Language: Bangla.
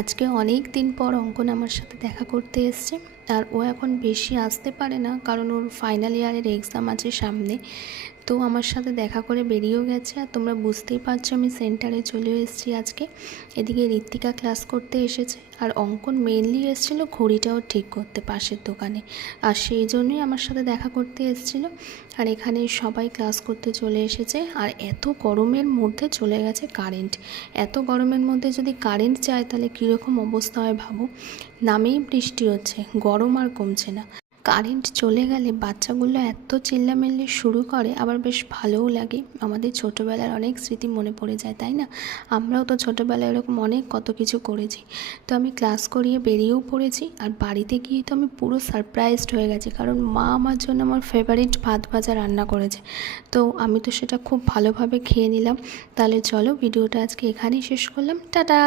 আজকে অনেক দিন পর অঙ্কন আমার সাথে দেখা করতে এসছে। আর ও এখন বেশি আসতে পারে না, কারণ ওর ফাইনাল ইয়ারের এক্সাম আছে সামনে। তো আমার সাথে দেখা করে বেরিয়েও গেছে। আর তোমরা বুঝতেই পারছো আমি সেন্টারে চলে এসেছি আজকে। এদিকে ঋত্বিকা ক্লাস করতে এসেছে, আর অঙ্কন মেনলি এসেছিল ঘড়িটাও ঠিক করতে পাশের দোকানে। আর সেই জন্যই আমার সাথে দেখা করতে এসেছিলো। আর এখানে সবাই ক্লাস করতে চলে এসেছে। আর এত গরমের মধ্যে চলে গেছে কারেন্ট। এত গরমের মধ্যে যদি কারেন্ট যায় তাহলে কীরকম অবস্থা হয় ভাবো। নামেই বৃষ্টি হচ্ছে, গরম আর কমছে না। কারেন্ট চলে গেলে বাচ্চাগুলো এত চিল্লামিল্লি শুরু করে, আবার বেশ ভালোও লাগে। আমাদের ছোটোবেলার অনেক স্মৃতি মনে পড়ে যায়, তাই না? আমরাও তো ছোটোবেলায় এরকম অনেক কত কিছু করেছি। তো আমি ক্লাস করিয়ে বেরিয়েও পড়েছি। আর বাড়িতে গিয়ে তো আমি পুরো সারপ্রাইজড হয়ে গেছি, কারণ মা আমার জন্য আমার ফেভারিট ভাত ভাজা রান্না করেছে। তো আমি তো সেটা খুব ভালোভাবে খেয়ে নিলাম। তাহলে চলো, ভিডিওটা আজকে এখানেই শেষ করলাম। টাটা।